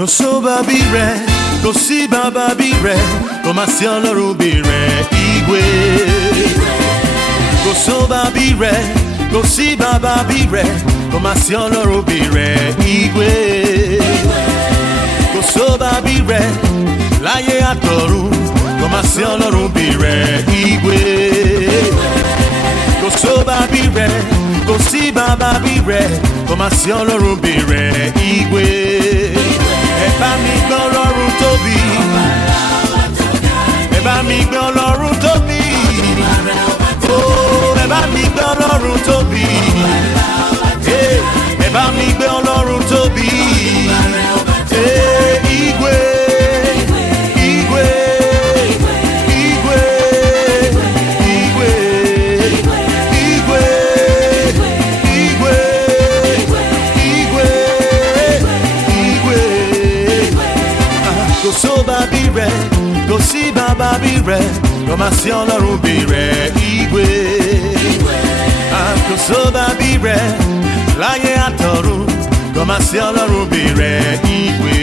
Koso babire, kosi bababire, komasian lorubire igwe. Koso babire, kosi bababire, komasian lorubire igwe. Koso babire, laye atoru, komasian lorubire igwe. Koso babire, kosi bababire, komasian lorubire igwe. Eba mi gbé Ọlọ́run tóbi. Eba mi gbé Ọlọ́run tóbi. Oh, eba mi gbé Ọlọ́run tóbi. Eba mi gbé Ọlọ́run tóbi. Igwe, igwe, igwe, igwe, igwe, igwe, igwe, igwe. Koso babire, kosi bababire, komasi Ọlọ́run bire igwe. Koso babire, láyé àtọ̀run, komasi Ọlọ́run bire igwe.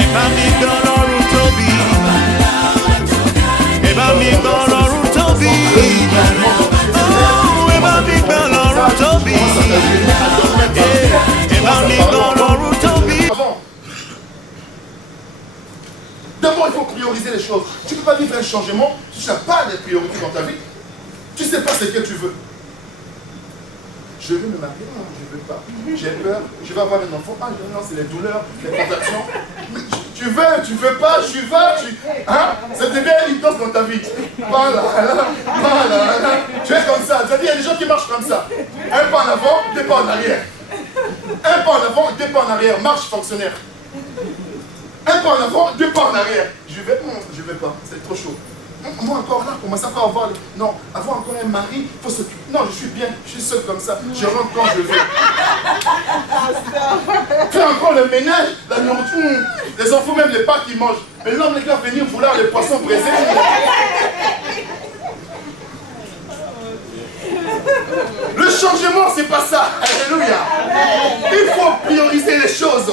Eba mi gbé Ọlọ́run tóbi. Eba mi gbé Ọlọ́run tóbi. Oh, eba mi gbé Ọlọ́run tóbi. Eba mi gbé Ọlọ́run tóbi. D'abord, il faut prioriser les choses. Tu ne peux pas vivre un changement si tu n'as pas de priorité dans ta vie. Tu ne sais pas ce que tu veux. Je veux me marier, non, je ne veux pas. J'ai peur, je vais avoir un enfant. Ah non, c'est les douleurs, les contractions. Mais tu veux pas, tu vas, hein? Ça devient une danse dans ta vie. Voilà, voilà. Tu es comme ça. C'est-à-dire, il y a des gens qui marchent comme ça. Un pas en avant, deux pas en arrière. Un pas en avant, deux pas en arrière. Marche fonctionnaire. Un pas en avant, deux pas en arrière. Je vais pas, c'est trop chaud. Moi encore là, commence à pas avoir... Non, avoir encore un mari, il faut s'occuper. Non, je suis bien, je suis seul comme ça. Je rentre quand je veux. Fais encore le ménage, la nourriture. Les enfants, même les pâtes, ils mangent. Mais l'homme, les gars, venir vouloir les poissons braisés. Le changement, c'est pas ça. Alléluia. Il faut prioriser les choses.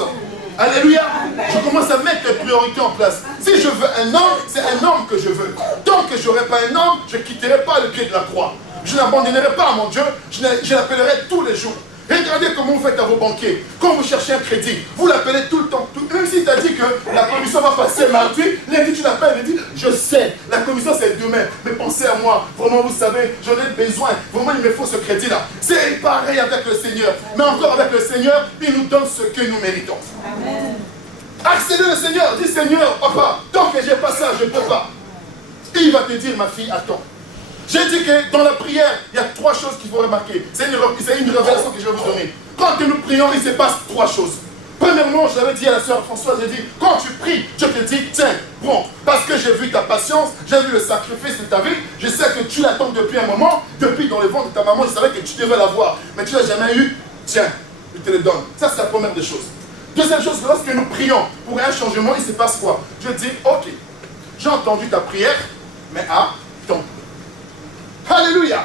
Alléluia. Je commence à mettre les priorités en place. Si je veux un homme, c'est un homme que je veux. Tant que je n'aurai pas un homme, je ne quitterai pas le pied de la croix. Je n'abandonnerai pas à mon Dieu, je l'appellerai tous les jours. Regardez comment vous faites à vos banquiers. Quand vous cherchez un crédit, vous l'appelez tout le temps. Même s'il t'a dit que la commission va passer mardi, lundi tu l'appelles et dis, je sais, la commission c'est demain, mais pensez à moi. Vraiment, vous savez, j'en ai besoin. Vraiment, il me faut ce crédit-là. C'est pareil avec le Seigneur. Mais encore avec le Seigneur, il nous donne ce que nous méritons. Amen. Accédez le Seigneur. Dis, Seigneur, papa, tant que j'ai pas ça, je ne peux pas. Et il va te dire, ma fille, attends. J'ai dit que dans la prière, il y a trois choses qu'il faut remarquer. C'est une révélation que je vais vous donner. Quand nous prions, il se passe trois choses. Premièrement, je l'avais dit à la sœur Françoise, j'ai dit, quand tu pries, je te dis, tiens, bon, parce que j'ai vu ta patience, j'ai vu le sacrifice de ta vie, je sais que tu l'attends depuis un moment, depuis dans le ventre de ta maman, je savais que tu devais l'avoir, mais tu ne l'as jamais eu, tiens, je te le donne. Ça, c'est la première des choses. Deuxième chose, lorsque nous prions pour un changement, il se passe quoi? Je dis, ok, j'ai entendu ta prière, mais attends. Alléluia.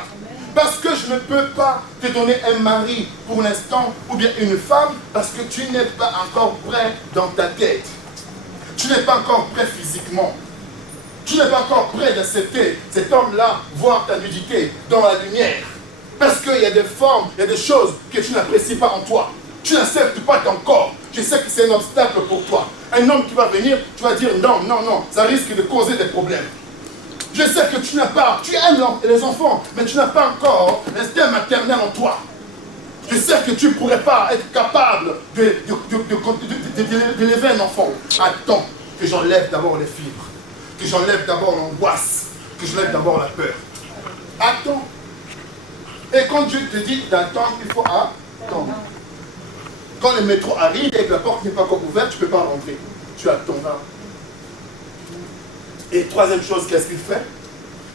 Parce que je ne peux pas te donner un mari pour l'instant ou bien une femme parce que tu n'es pas encore prêt dans ta tête. Tu n'es pas encore prêt physiquement. Tu n'es pas encore prêt d'accepter cet homme-là, voir ta nudité dans la lumière. Parce qu'il y a des formes, il y a des choses que tu n'apprécies pas en toi. Tu n'acceptes pas ton corps. Je sais que c'est un obstacle pour toi. Un homme qui va venir, tu vas dire non, non, non, ça risque de causer des problèmes. Je sais que tu n'as pas, tu aimes les enfants, mais tu n'as pas encore l'instinct maternel en toi. Je sais que tu ne pourrais pas être capable d'élever un enfant. Attends que j'enlève d'abord les fibres, que j'enlève d'abord l'angoisse, que j'enlève d'abord la peur. Attends. Et quand Dieu te dit d'attendre, il faut attendre. Quand le métro arrive et que la porte n'est pas encore ouverte, tu ne peux pas rentrer. Tu attendras. Et troisième chose, qu'est-ce qu'il fait?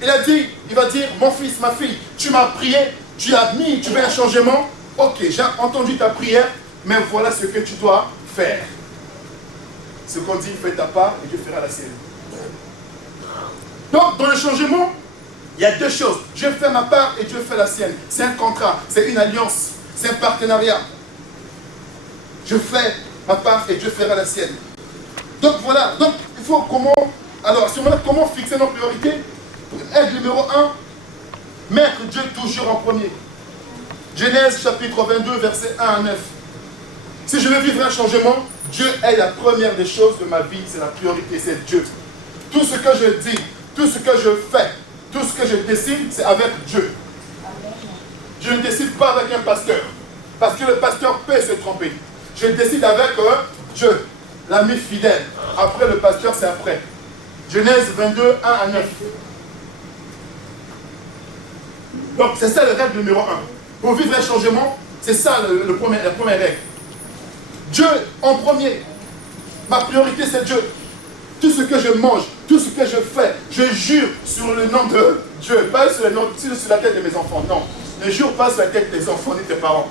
Il va dire, mon fils, ma fille, tu m'as prié, tu as mis, tu veux un changement? Ok, j'ai entendu ta prière, mais voilà ce que tu dois faire. Ce qu'on dit, fais ta part et Dieu fera la sienne. Donc, dans le changement, il y a deux choses. Je fais ma part et Dieu fait la sienne. C'est un contrat, c'est une alliance, c'est un partenariat. Je fais ma part et Dieu fera la sienne. Donc voilà, donc il faut comment, alors à ce moment-là, comment fixer nos priorités? Aide numéro 1, mettre Dieu toujours en premier. Genèse chapitre 22, versets 1 à 9. Si je veux vivre un changement, Dieu est la première des choses de ma vie, c'est la priorité, c'est Dieu. Tout ce que je dis, tout ce que je fais, tout ce que je décide, c'est avec Dieu. Je ne décide pas avec un pasteur, parce que le pasteur peut se tromper. Je décide avec Dieu, l'ami fidèle. Après le pasteur, c'est après. Genèse 22, 1 à 9. Donc c'est ça la règle numéro 1. Pour vivre un changement, c'est ça la première règle. Dieu en premier. Ma priorité, c'est Dieu. Tout ce que je mange, tout ce que je fais, je jure sur le nom de Dieu, pas sur, sur la tête de mes enfants, non. Ne jure pas sur la tête des enfants ni des parents.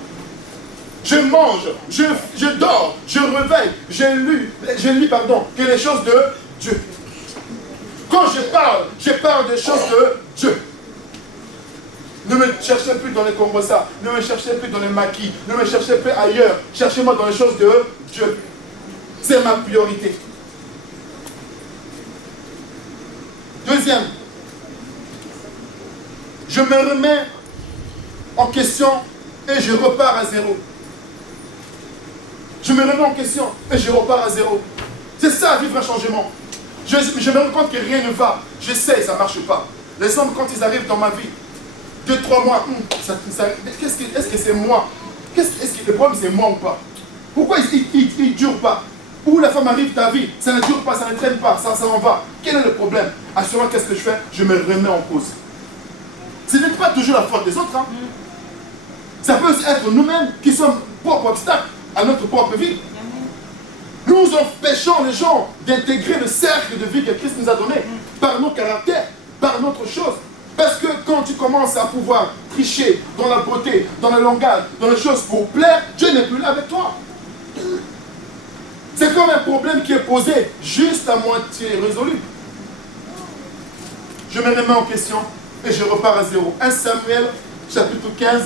Je mange, je dors, je réveille, je lis que les choses de Dieu. Quand je parle des choses de Dieu. Ne me cherchez plus dans les congressats, ne me cherchez plus dans les maquis, ne me cherchez plus ailleurs. Cherchez-moi dans les choses de Dieu. C'est ma priorité. Deuxième, je me remets en question et je repars à zéro. Je me remets en question et je repars à zéro. C'est ça, vivre un changement. Je me rends compte que rien ne va. J'essaie, ça ne marche pas. Les hommes, quand ils arrivent dans ma vie, 2-3 mois, est-ce que c'est moi? Est-ce que le problème c'est moi ou pas? Pourquoi il ne dure pas? Ou la femme arrive ta vie, ça ne dure pas, ça ne traîne pas, ça en va. Quel est le problème? À ce moment, qu'est-ce que je fais? Je me remets en cause. Ce n'est pas toujours la faute des autres. Hein. Ça peut aussi être nous-mêmes qui sommes propres obstacles à notre propre vie. Nous empêchons les gens d'intégrer le cercle de vie que Christ nous a donné par nos caractères, par notre chose. Parce que quand tu commences à pouvoir tricher dans la beauté, dans le langage, dans les choses pour plaire, Dieu n'est plus là avec toi. C'est comme un problème qui est posé, juste à moitié résolu. Je me remets en question et je repars à zéro. 1 Samuel, chapitre 15,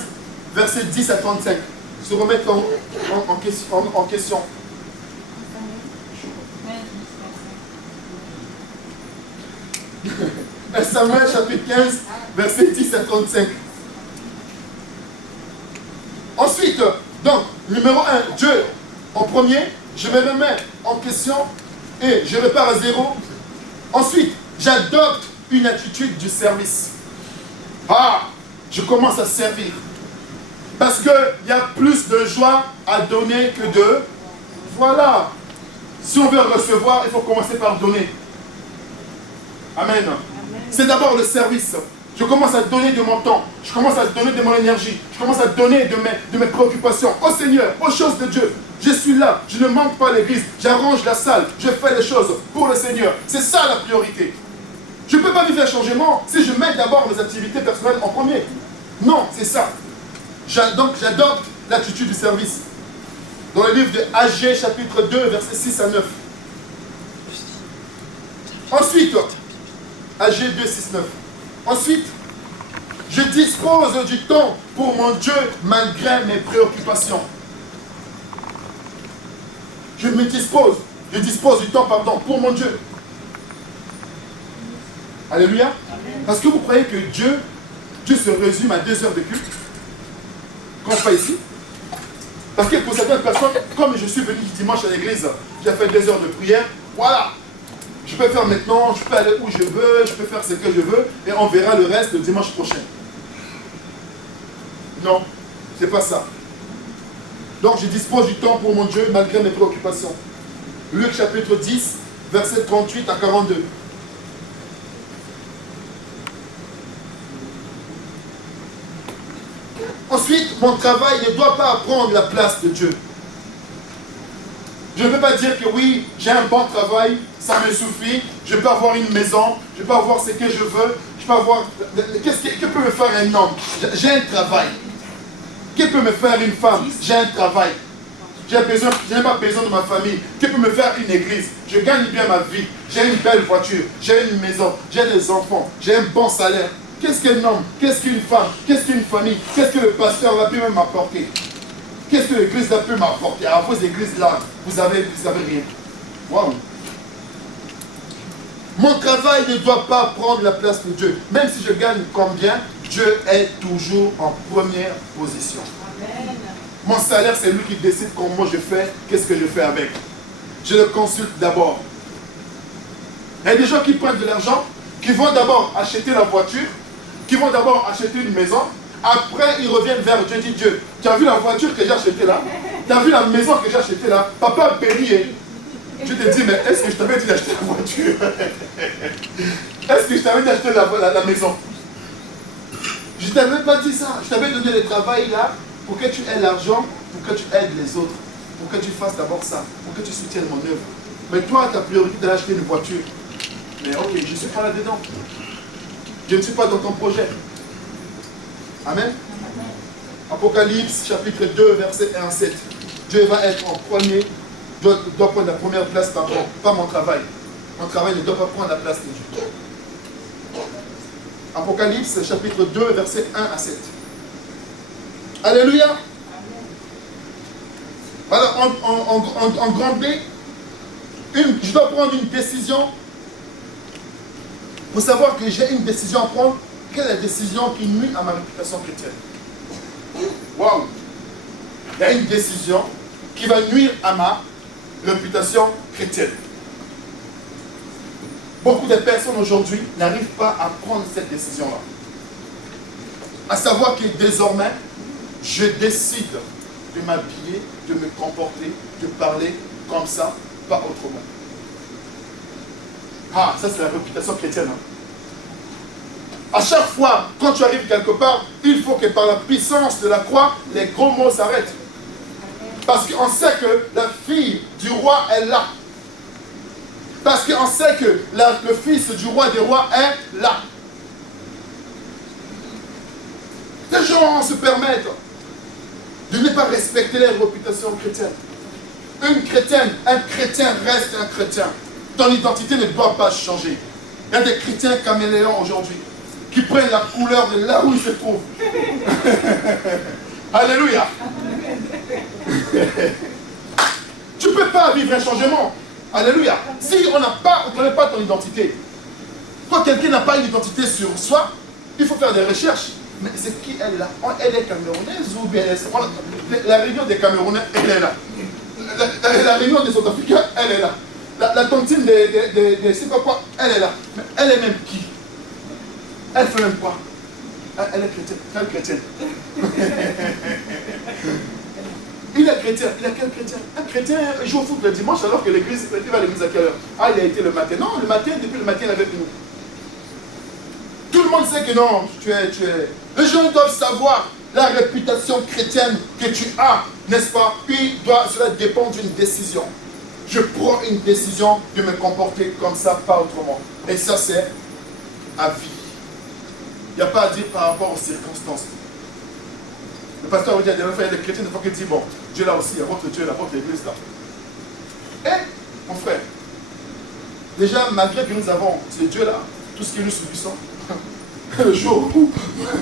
versets 10 à 35. Se remettre en question. Samuel chapitre 15, verset 10 à 35. Ensuite, donc, numéro 1, Dieu en premier, je me remets en question et je repars à zéro. Ensuite, j'adopte une attitude du service. Je commence à servir. Parce qu'il y a plus de joie à donner que de... Voilà. Si on veut recevoir, il faut commencer par donner. Amen. C'est d'abord le service. Je commence à donner de mon temps. Je commence à donner de mon énergie. Je commence à donner de mes préoccupations au Seigneur, aux choses de Dieu. Je suis là. Je ne manque pas l'église. J'arrange la salle. Je fais les choses pour le Seigneur. C'est ça la priorité. Je ne peux pas vivre un changement si je mets d'abord mes activités personnelles en premier. Non, c'est ça. Donc j'adopte l'attitude du service. Dans le livre de Agé, chapitre 2, versets 6 à 9. Ensuite, Agé 2, 6, 9. Ensuite, je dispose du temps pour mon Dieu malgré mes préoccupations. Je dispose du temps, pour mon Dieu. Alléluia. Parce que vous croyez que Dieu se résume à 2 heures de culte qu'on fait ici? Parce que pour certaines personnes, comme je suis venu dimanche à l'église, j'ai fait 2 heures de prière, voilà. Je peux faire maintenant, je peux aller où je veux, je peux faire ce que je veux, et on verra le reste le dimanche prochain. Non, c'est pas ça. Donc je dispose du temps pour mon Dieu malgré mes préoccupations. Luc chapitre 10, versets 38 à 42. Ensuite, mon travail ne doit pas prendre la place de Dieu. Je ne veux pas dire que oui, j'ai un bon travail, ça me suffit, je peux avoir une maison, je peux avoir ce que je veux, je peux avoir... Que peut me faire un homme? J'ai un travail. Que peut me faire une femme? J'ai un travail. Je n'ai pas besoin de ma famille. Que peut me faire une église? Je gagne bien ma vie. J'ai une belle voiture, j'ai une maison, j'ai des enfants, j'ai un bon salaire. Qu'est-ce qu'un homme? Qu'est-ce qu'une femme? Qu'est-ce qu'une famille? Qu'est-ce que le pasteur va pu même m'apporter? Qu'est-ce que l'église a pu m'apporter? À vos églises là, vous avez rien. Waouh! Mon travail ne doit pas prendre la place de Dieu. Même si je gagne combien, Dieu est toujours en première position. Amen. Mon salaire, c'est lui qui décide comment je fais, qu'est-ce que je fais avec. Je le consulte d'abord. Il y a des gens qui prennent de l'argent, qui vont d'abord acheter la voiture, qui vont d'abord acheter une maison. Après, ils reviennent vers Dieu, dit Dieu, tu as vu la voiture que j'ai achetée là? Tu as vu la maison que j'ai achetée là? Papa a béni. Je te dis, mais est-ce que je t'avais dit d'acheter la voiture? Est-ce que je t'avais dit d'acheter la maison? Je ne t'avais pas dit ça. Je t'avais donné le travail là pour que tu aies l'argent, pour que tu aides les autres, pour que tu fasses d'abord ça, pour que tu soutiennes mon œuvre. Mais toi, ta priorité d'aller acheter une voiture. Mais ok, je ne suis pas là-dedans. Je ne suis pas dans ton projet. Amen. Apocalypse chapitre 2, verset 1 à 7. Dieu va être en premier, doit prendre la première place, pas mon travail. Mon travail ne doit pas prendre la place de Dieu. Apocalypse chapitre 2, verset 1 à 7. Alléluia. Voilà, en grand B, je dois prendre une décision. Pour savoir que j'ai une décision à prendre, quelle est la décision qui nuit à ma réputation chrétienne? Waouh! Il y a une décision qui va nuire à ma réputation chrétienne. Beaucoup de personnes aujourd'hui n'arrivent pas à prendre cette décision-là. À savoir que désormais, je décide de m'habiller, de me comporter, de parler comme ça, pas autrement. Ah, ça c'est la réputation chrétienne. Hein? À chaque fois, quand tu arrives quelque part, il faut que par la puissance de la croix, les gros mots s'arrêtent. Parce qu'on sait que la fille du roi est là. Parce qu'on sait que le fils du roi des rois est là. Les gens se permettent de ne pas respecter les réputations chrétiennes. Un chrétien reste un chrétien. Ton identité ne doit pas changer. Il y a des chrétiens caméléons aujourd'hui qui prennent la couleur de là où ils se trouvent. Alléluia. Tu ne peux pas vivre un changement. Alléluia. Si on ne connaît pas ton identité, quand quelqu'un n'a pas une identité sur soi, il faut faire des recherches. Mais c'est qui elle est là? Elle est camerounaise ou bien elle est... La réunion des Camerounais, elle est là. La réunion des Sud-Africains, elle est là. La tontine de c'est pas quoi, elle est là. Mais elle est même qui? Elle fait même quoi? Elle est chrétienne. Elle est chrétienne. Il est chrétien. Il est quel chrétien? Un chrétien joue au foot le dimanche alors que l'église, il va à l'église à quelle heure? Ah, il a été le matin. Non, le matin, depuis le matin, il est avec nous. Tout le monde sait que non, tu es. Les gens doivent savoir la réputation chrétienne que tu as, n'est-ce pas? Puis cela dépend d'une décision. Je prends une décision de me comporter comme ça, pas autrement. Et ça, c'est à vie. Il n'y a pas à dire par rapport aux circonstances. Le pasteur vous dit, il y a des chrétiens, des fois qui disent, bon, Dieu là aussi, il y a votre Dieu là, votre église là. Et, mon frère, déjà, malgré que nous avons ce Dieu là, tout ce que nous subissons, le jour où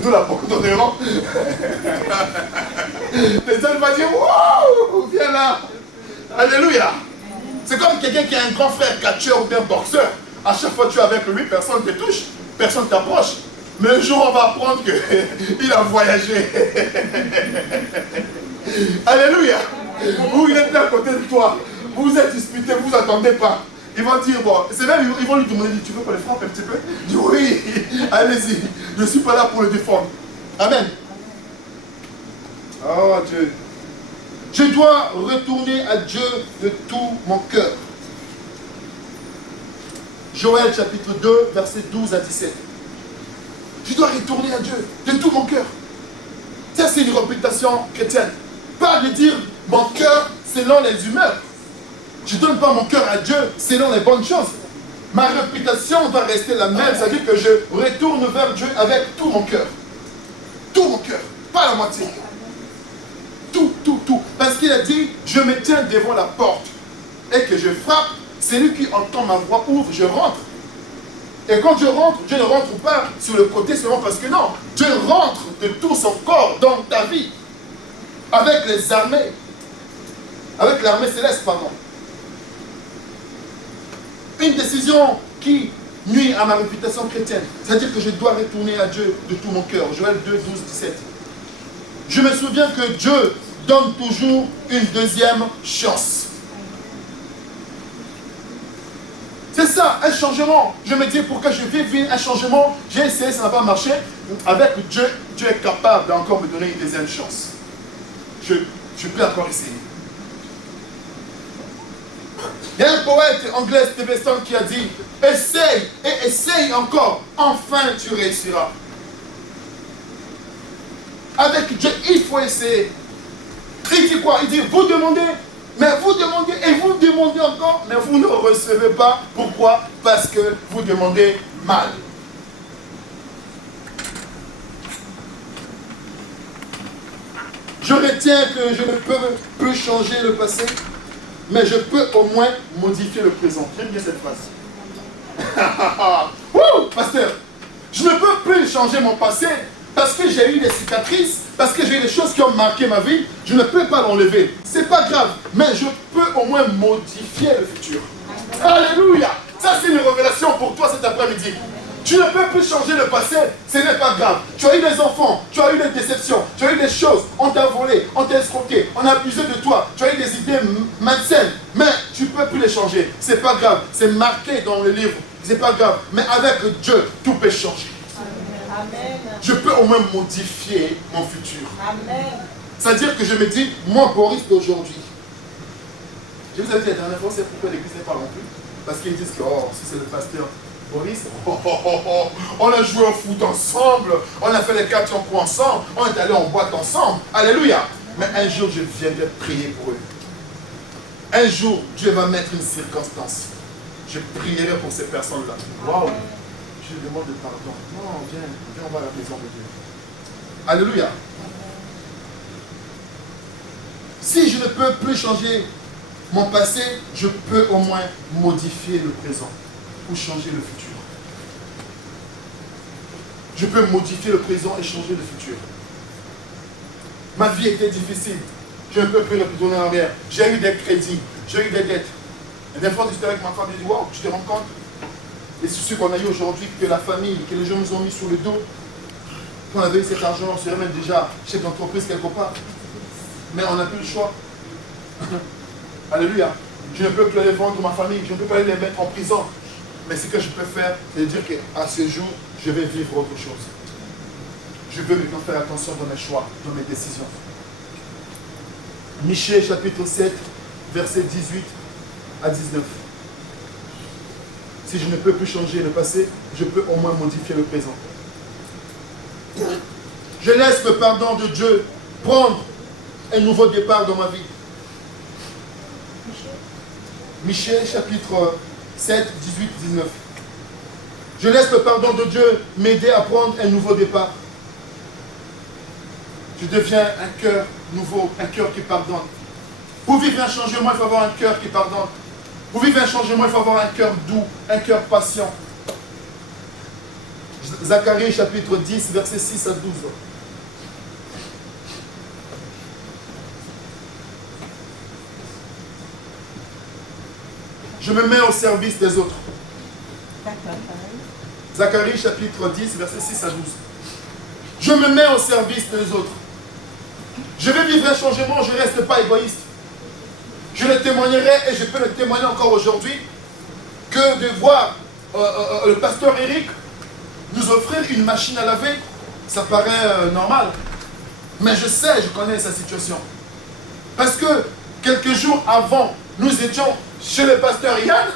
nous l'abandonnerons, les gens vont dire, waouh, viens là. Alléluia. C'est comme quelqu'un qui a un grand frère catcheur ou bien boxeur. À chaque fois que tu es avec lui, personne ne te touche, personne ne t'approche. Mais un jour, on va apprendre qu'il a voyagé. Alléluia. Vous, il est là à côté de toi. Vous êtes disputé, vous n'attendez pas. Ils vont dire, bon, c'est même, ils vont lui demander, tu veux qu'on les frappe un petit peu? Il dit, oui, allez-y. Je ne suis pas là pour le défendre. Amen. Oh Dieu. Je dois retourner à Dieu de tout mon cœur. Joël chapitre 2, versets 12 à 17. Je dois retourner à Dieu de tout mon cœur. Ça, c'est une réputation chrétienne. Pas de dire mon cœur selon les humeurs. Je ne donne pas mon cœur à Dieu selon les bonnes choses. Ma réputation doit rester la même. Ça veut dire que je retourne vers Dieu avec tout mon cœur. Tout mon cœur. Pas la moitié. Tout. Parce qu'il a dit, je me tiens devant la porte et que je frappe. Celui qui entend ma voix ouvre, je rentre. Et quand je rentre, Dieu ne rentre pas sur le côté seulement parce que non. Dieu rentre de tout son corps dans ta vie. avec les armées, avec l'armée céleste, pardon. Une décision qui nuit à ma réputation chrétienne. C'est-à-dire que je dois retourner à Dieu de tout mon cœur. Joël 2, 12, 17. Je me souviens que Dieu donne toujours une deuxième chance. C'est ça, un changement. Je me dis, pour que je vive un changement, j'ai essayé, ça n'a pas marché. Avec Dieu, Dieu est capable d'encore me donner une deuxième chance. Je peux encore essayer. Il y a un poète anglais, Stevenson, qui a dit, essaye et essaye encore, enfin tu réussiras. Avec Dieu, il faut essayer. Il dit quoi? Il dit, vous demandez, mais vous demandez et vous demandez encore, mais vous ne recevez pas. Pourquoi? Parce que vous demandez mal. Je retiens que je ne peux plus changer le passé, mais je peux au moins modifier le présent. J'aime bien cette phrase. Wouh, pasteur, je ne peux plus changer mon passé parce que j'ai eu des cicatrices, parce que j'ai eu des choses qui ont marqué ma vie. Je ne peux pas l'enlever. C'est pas grave, mais je peux au moins modifier le futur. Alléluia. Ça, c'est une révélation pour toi cet après-midi. Tu ne peux plus changer le passé, ce n'est pas grave. Tu as eu des enfants, tu as eu des déceptions, tu as eu des choses, on t'a volé, on t'a escroqué, on a abusé de toi, tu as eu des idées malsaines, mais tu ne peux plus les changer. C'est pas grave, c'est marqué dans le livre, c'est pas grave. Mais avec Dieu, tout peut changer. Amen. Je peux au moins modifier mon futur. C'est-à-dire que je me dis, moi, Boris d'aujourd'hui, je vous ai dit la dernière fois, c'est pourquoi l'église n'est pas remplie. Parce qu'ils disent que, oh, si c'est le pasteur Boris, on a joué au foot ensemble, on a fait les 4 coups ensemble, on est allé en boîte ensemble. Alléluia. Mais un jour, je viendrai prier pour eux. Un jour, Dieu va mettre une circonstance. Je prierai pour ces personnes-là. Waouh. Je demande pardon. Non, viens, on va à la maison de Dieu. Alléluia. Si je ne peux plus changer mon passé, je peux au moins modifier le présent ou changer le futur. Je peux modifier le présent et changer le futur. Ma vie était difficile. Je ne peux plus retourner en arrière. J'ai eu des crédits, j'ai eu des dettes. Et des fois, j'étais avec ma femme, je dis, waouh, tu te rends compte les soucis qu'on a eu aujourd'hui, que la famille, que les gens nous ont mis sur le dos. Quand on avait eu cet argent, on serait même déjà chef d'entreprise quelque part. Mais on n'a plus le choix. Alléluia. Je ne peux plus aller vendre ma famille, je ne peux pas aller les mettre en prison. Mais ce que je peux faire, c'est de dire qu'à ce jour, je vais vivre autre chose. Je veux maintenant faire attention dans mes choix, dans mes décisions. Michée chapitre 7, versets 18 à 19. Si je ne peux plus changer le passé, je peux au moins modifier le présent. Je laisse le pardon de Dieu prendre un nouveau départ dans ma vie. Michée chapitre 7, 18, 19. Je laisse le pardon de Dieu m'aider à prendre un nouveau départ. Je deviens un cœur nouveau, un cœur qui pardonne. Pour vivre un changement, il faut avoir un cœur qui pardonne. Pour vivre un changement, il faut avoir un cœur doux, un cœur patient. Zacharie chapitre 10, versets 6 à 12. Je me mets au service des autres. Zacharie chapitre 10, versets 6 à 12. Je me mets au service des autres. Je vais vivre un changement, je ne reste pas égoïste. Je le témoignerai et je peux le témoigner encore aujourd'hui que de voir le pasteur Eric nous offrir une machine à laver, ça paraît normal. Mais je sais, je connais sa situation. Parce que quelques jours avant, nous étions chez le pasteur Yann.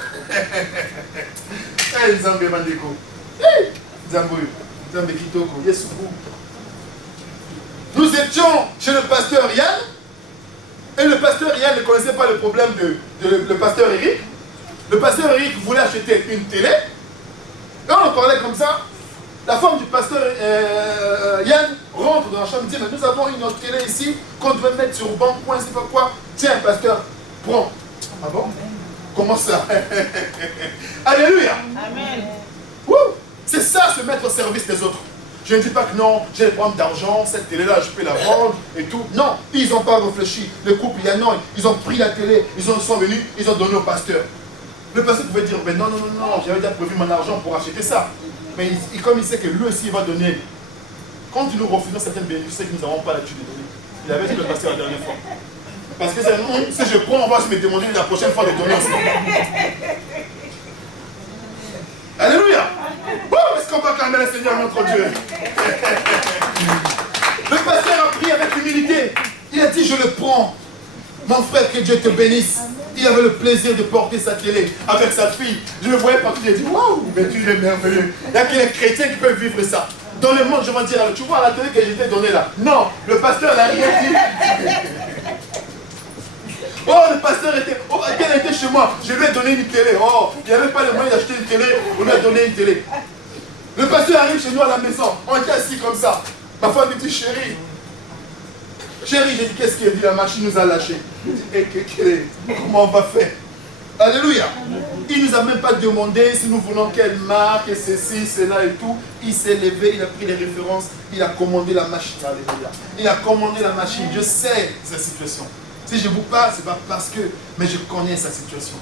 Nous étions chez le pasteur Yann. Et le pasteur Yann ne connaissait pas le problème de le pasteur Eric. Le pasteur Eric voulait acheter une télé. Et on parlait comme ça. La femme du pasteur Yann rentre dans la chambre et dit, mais nous avons une autre télé ici qu'on devait mettre sur le banc, point, c'est pas quoi. Tiens, pasteur, prends. Ah bon? Comment ça? Alléluia. Amen. C'est ça, se mettre au service des autres. Je ne dis pas que non, j'ai des problèmes d'argent, cette télé-là, je peux la vendre et tout. Non, ils n'ont pas réfléchi. Le couple, il y a non, ils ont pris la télé, ils sont venus, ils ont donné au pasteur. Le pasteur pouvait dire, mais non, j'avais déjà prévu mon argent pour acheter ça. Mais comme il sait que lui aussi, il va donner. Quand nous refusons certaines bénéfices, que nous n'avons pas l'habitude de donner. Il avait dit le pasteur la dernière fois. Parce que si je prends, on va se me demander la prochaine fois de donner aussi. Alléluia. Est-ce qu'on va acclamer le Seigneur notre Dieu? Le pasteur a pris avec humilité. Il a dit, je le prends. Mon frère, que Dieu te bénisse. Il avait le plaisir de porter sa télé avec sa fille. Je le voyais partout, il a dit, waouh, mais tu es merveilleux. Il n'y a que les chrétiens qui peuvent vivre ça. Dans le monde, je vais dire, tu vois la télé que je t'ai donnée là. Non, le pasteur n'a rien dit. Oh, le pasteur était, elle était chez moi, je lui ai donné une télé. Oh, il n'avait pas le moyen d'acheter une télé, on lui a donné une télé. Le pasteur arrive chez nous à la maison, on était assis comme ça. Ma femme me dit, chérie, j'ai dit, qu'est-ce qu'il a dit? La machine nous a lâchés. Je dis, comment on va faire? Alléluia. Il ne nous a même pas demandé si nous voulons quelle marque, et ceci, cela et tout. Il s'est levé, il a pris les références, il a commandé la machine. Alléluia. Il a commandé la machine. Je sais sa situation. Si je vous parle, ce n'est pas parce que, mais je connais sa situation.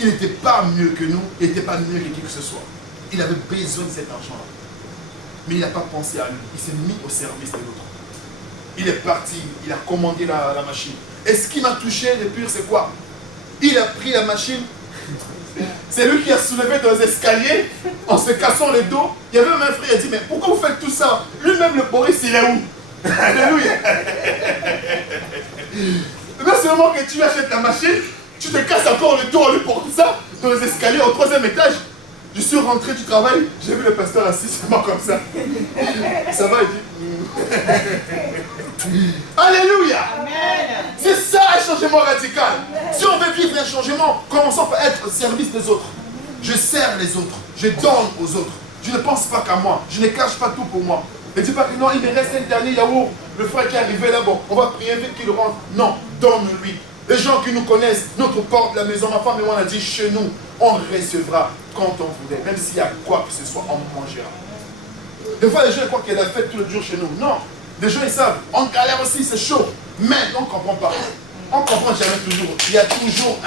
Il n'était pas mieux que nous, il n'était pas mieux que qui que ce soit. Il avait besoin de cet argent-là. Mais il n'a pas pensé à lui. Il s'est mis au service de l'autre. Il est parti, il a commandé la machine. Et ce qui m'a touché le pire, c'est quoi? Il a pris la machine. C'est lui qui a soulevé dans les escaliers en se cassant le dos. Il y avait même un frère qui a dit, mais pourquoi vous faites tout ça? Lui-même, le Boris, il est où? Alléluia. Non seulement que tu achètes la machine, tu te casses encore le dos en lui portant ça dans les escaliers au 3e étage. Je suis rentré du travail, j'ai vu le pasteur assis seulement comme ça. Ça va, il dit. Alléluia. C'est ça un changement radical. Si on veut vivre un changement, commençons par être au service des autres. Je sers les autres, je donne aux autres. Je ne pense pas qu'à moi, je ne cache pas tout pour moi. Ne dis pas que non, il me reste un dernier yaourt. Le frère qui est arrivé là, bon, on va prier vite qu'il rentre. Non, donne-lui. Les gens qui nous connaissent, notre porte, la maison, ma femme et moi, on a dit chez nous, on recevra quand on voudrait. Même s'il y a quoi que ce soit, on mangera. Des fois, les gens croient qu'il y a la fête tous les jours chez nous. Non. Les gens, ils savent. On galère aussi, c'est chaud. Mais on ne comprend pas. On ne comprend jamais toujours. Il y a toujours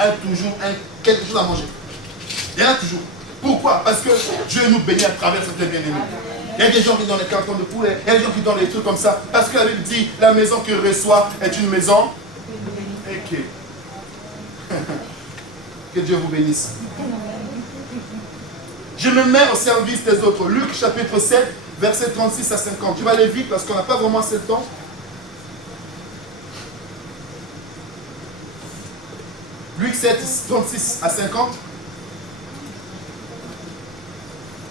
quelque chose à manger. Il y en a toujours. Pourquoi? Parce que Dieu nous bénit à travers cette bien-aimés. Il y a des gens qui donnent les cartons de poulet, il y a des gens qui donnent des trucs comme ça. Parce que la Bible dit, la maison qu'il reçoit est une maison. Ok. Que Dieu vous bénisse. Je me mets au service des autres. Luc chapitre 7, versets 36 à 50. Je vais aller vite parce qu'on n'a pas vraiment assez de temps. Luc 7, 36 à 50.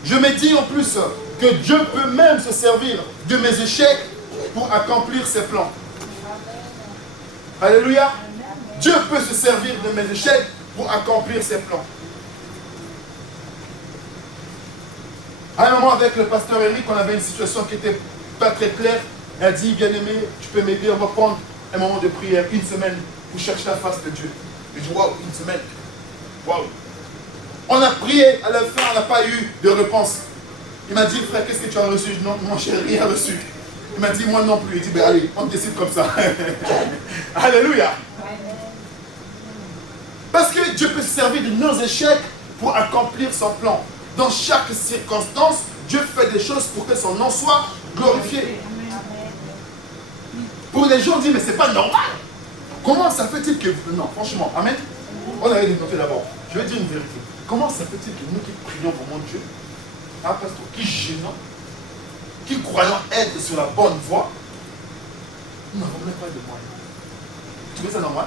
Je me dis en plus que Dieu peut même se servir de mes échecs pour accomplir ses plans. Alléluia. Dieu peut se servir de mes échecs pour accomplir ses plans. À un moment, avec le pasteur Eric, on avait une situation qui n'était pas très claire. Elle a dit, bien-aimé, tu peux m'aider, on va prendre un moment de prière, une semaine, pour chercher la face de Dieu. Je dis, waouh, une semaine. Waouh. On a prié, à la fin, on n'a pas eu de réponse. Il m'a dit, frère, qu'est-ce que tu as reçu? Je dis, non, moi, je n'ai rien reçu. Il m'a dit, moi non plus. Il dit, ben allez, on décide comme ça. Alléluia. Parce que Dieu peut se servir de nos échecs pour accomplir son plan. Dans chaque circonstance, Dieu fait des choses pour que son nom soit glorifié. Pour les gens, on dit, mais c'est pas normal. Comment ça fait-il que... Non, franchement, amen. On avait développé d'abord. Je vais dire une vérité. Comment ça fait-il que nous qui prions pour mon Dieu, un pasteur qui gênant, qui croyons être sur la bonne voie, nous n'avons même pas de moyens. Tu trouves ça normal?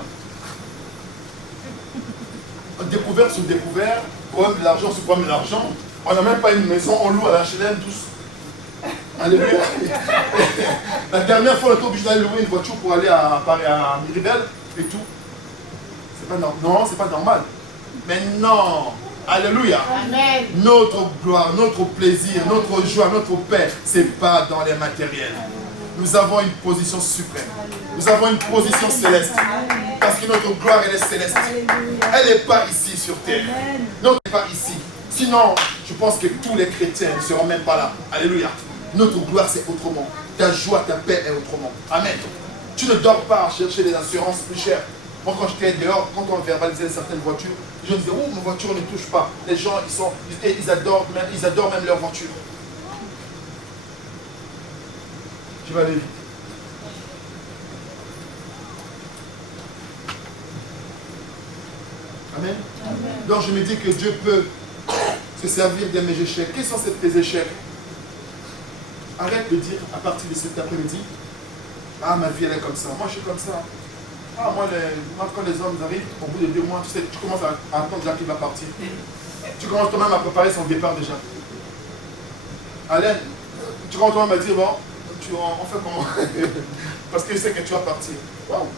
Découvert sur découvert, problème de l'argent sur problème de l'argent. On n'a même pas une maison, on loue à la HLM tous. Alléluia. La dernière fois, on était obligé d'aller louer une voiture pour aller à Miribel et tout. C'est pas normal. Non, c'est pas normal. Mais non. Alléluia. Amen. Notre gloire, notre plaisir, notre joie, notre paix, ce n'est pas dans les matériels. Nous avons une position suprême. Nous avons une position céleste. Parce que notre gloire, elle est céleste. Elle n'est pas ici sur terre. Non, elle n'est pas ici. Sinon, Je pense que tous les chrétiens ne seront même pas là. Alléluia. Notre gloire, c'est autrement. Ta joie, ta paix est autrement. Amen. Tu ne dors pas à chercher des assurances plus chères. Moi, quand j'étais dehors, quand on verbalisait certaines voitures, les gens disaient, oh, ma voiture ne touche pas. Les gens, ils adorent même leur voiture. Je vais aller vite. Amen. Donc je me dis que Dieu peut se servir de mes échecs. Quels sont tes échecs? Arrête de dire à partir de cet après-midi, ah, ma vie elle est comme ça, moi je suis comme ça. Ah, moi quand les hommes arrivent, au bout de 2 mois, tu sais, tu commences à attendre déjà qu'il va partir. Tu commences toi-même à préparer son départ déjà. Alain, tu commences toi-même à dire, bon, on fait comment? Parce que je sais que tu vas partir. Waouh.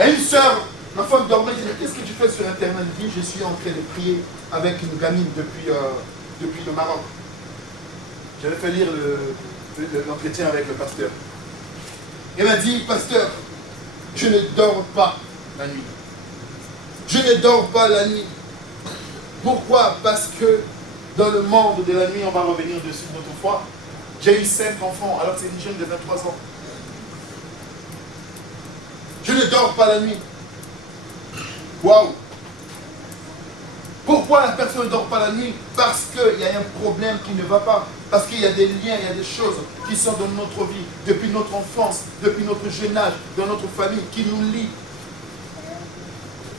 Et une soeur, ma femme dormait, je dis, qu'est-ce que tu fais sur Internet? Elle dit, je suis en train de prier avec une gamine depuis le Maroc. J'avais fait lire l'entretien avec le pasteur. Elle m'a dit, pasteur, je ne dors pas la nuit. Je ne dors pas la nuit. Pourquoi? Parce que dans le monde de la nuit, on va revenir dessus notre foi. J'ai eu 5 enfants, alors que c'est une jeune de 23 ans. Je ne dors pas la nuit. Waouh! Pourquoi la personne ne dort pas la nuit? Parce qu'il y a un problème qui ne va pas. Parce qu'il y a des liens, il y a des choses qui sont dans notre vie, depuis notre enfance, depuis notre jeune âge, dans notre famille, qui nous lient.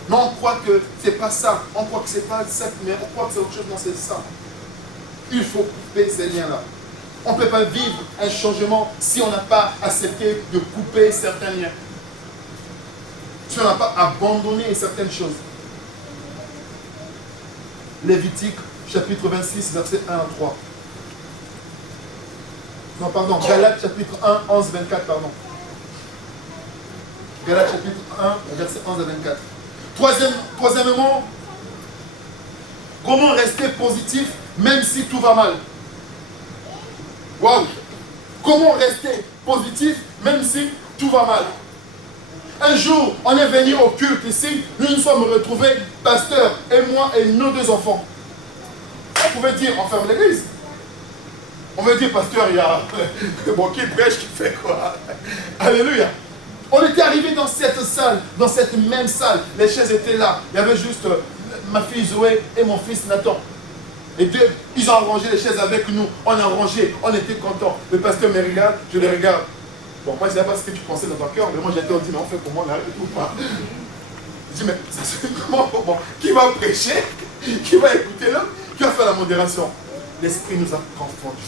Mais on croit que ce n'est pas ça. On croit que ce n'est pas ça, mais on croit que c'est autre chose. Non, c'est ça. Il faut couper ces liens-là. On ne peut pas vivre un changement si on n'a pas accepté de couper certains liens. Si on n'a pas abandonné certaines choses. Lévitique, chapitre 26, versets 1 à 3. Non, pardon, Galates, chapitre 1, 11, 24, pardon. Galates, chapitre 1, versets 11 à 24. Troisièmement, comment rester positif même si tout va mal? Waouh! Comment rester positif même si tout va mal? Un jour, on est venu au culte ici, nous nous sommes retrouvés, pasteur et moi et nos 2 enfants. On pouvait dire, on ferme l'église. On veut dire, pasteur, il y a bon, qui prêche, qui fait quoi? Alléluia. On était arrivés dans cette salle, dans cette même salle. Les chaises étaient là. Il y avait juste ma fille Zoé et mon fils Nathan. Et deux, ils ont arrangé les chaises avec nous. On a rangé, on était contents. Le pasteur me regarde, je le regarde. Bon, moi, je ne sais pas ce que tu pensais dans ton cœur, mais moi, j'étais dit, mais on fait comment, on arrête ou pas? Je dis, mais ça se fait comment? Bon, qui va prêcher? Qui va écouter là? Qui va faire la modération? L'Esprit nous a confondus.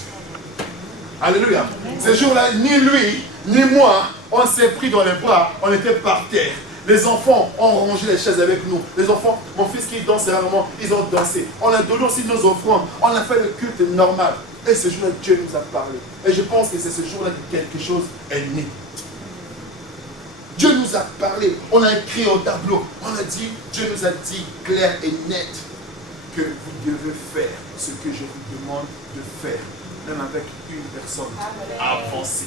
Alléluia. Ce jour-là, ni lui, ni moi, on s'est pris dans les bras, on était par terre. Les enfants ont rangé les chaises avec nous. Les enfants, mon fils qui dansait rarement, ils ont dansé. On a donné aussi nos offrandes. On a fait le culte normal. Et ce jour-là, Dieu nous a parlé. Et je pense que c'est ce jour-là que quelque chose est né. Dieu nous a parlé. On a écrit au tableau. On a dit, Dieu nous a dit clair et net que vous devez faire ce que je vous demande de faire. Même avec une personne avancée.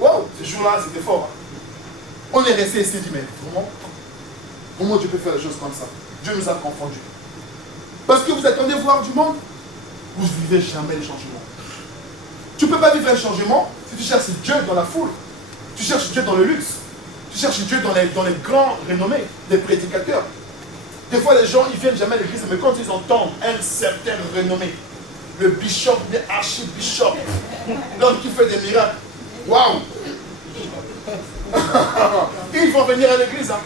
Wow, ce jour-là, c'était fort. Hein? On est resté ici et dit, mais comment Dieu peut faire des choses comme ça? Dieu nous a confondus. Parce que vous attendez voir du monde, vous ne vivez jamais le changement. Tu ne peux pas vivre un changement si tu cherches Dieu dans la foule. Tu cherches Dieu dans le luxe. Tu cherches Dieu dans les grands renommés des prédicateurs. Des fois, les gens, ils ne viennent jamais à l'église, mais quand ils entendent un certain renommé, le bishop, l'archibishop, l'homme qui fait des miracles, waouh! Ils vont venir à l'église. Hein.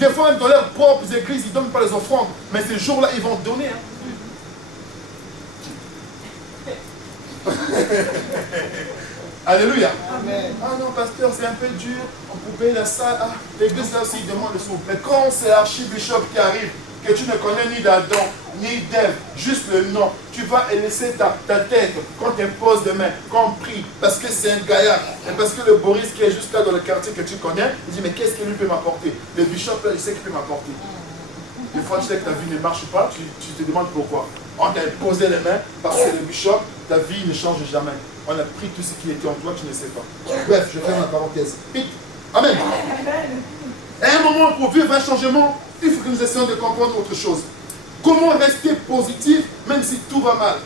Des fois, même dans leurs propres églises, ils ne donnent pas les offrandes. Mais ces jours-là, ils vont donner. Hein. Alléluia. Amen. Ah non, pasteur, c'est un peu dur. On peut payer la salle. Ah, l'église là aussi, il demande le sou. Mais quand c'est l'archibishop qui arrive, que tu ne connais ni d'Adam, ni d'Ève, juste le nom, tu vas laisser ta tête quand tu poses des mains, quand on prie, parce que c'est un gaillard, et parce que le Boris qui est juste là dans le quartier que tu connais, il dit, mais qu'est-ce qu'il lui peut m'apporter? Le bishop là, il sait qu'il peut m'apporter. Des fois, tu sais que ta vie ne marche pas, tu te demandes pourquoi. On t'a posé les mains, parce que le bishop, ta vie ne change jamais. On a pris tout ce qui était en toi, tu ne sais pas. Bref, je ferme ma parenthèse. Amen. À un moment, pour vivre un changement, il faut que nous essayions de comprendre autre chose. Comment rester positif même si tout va mal?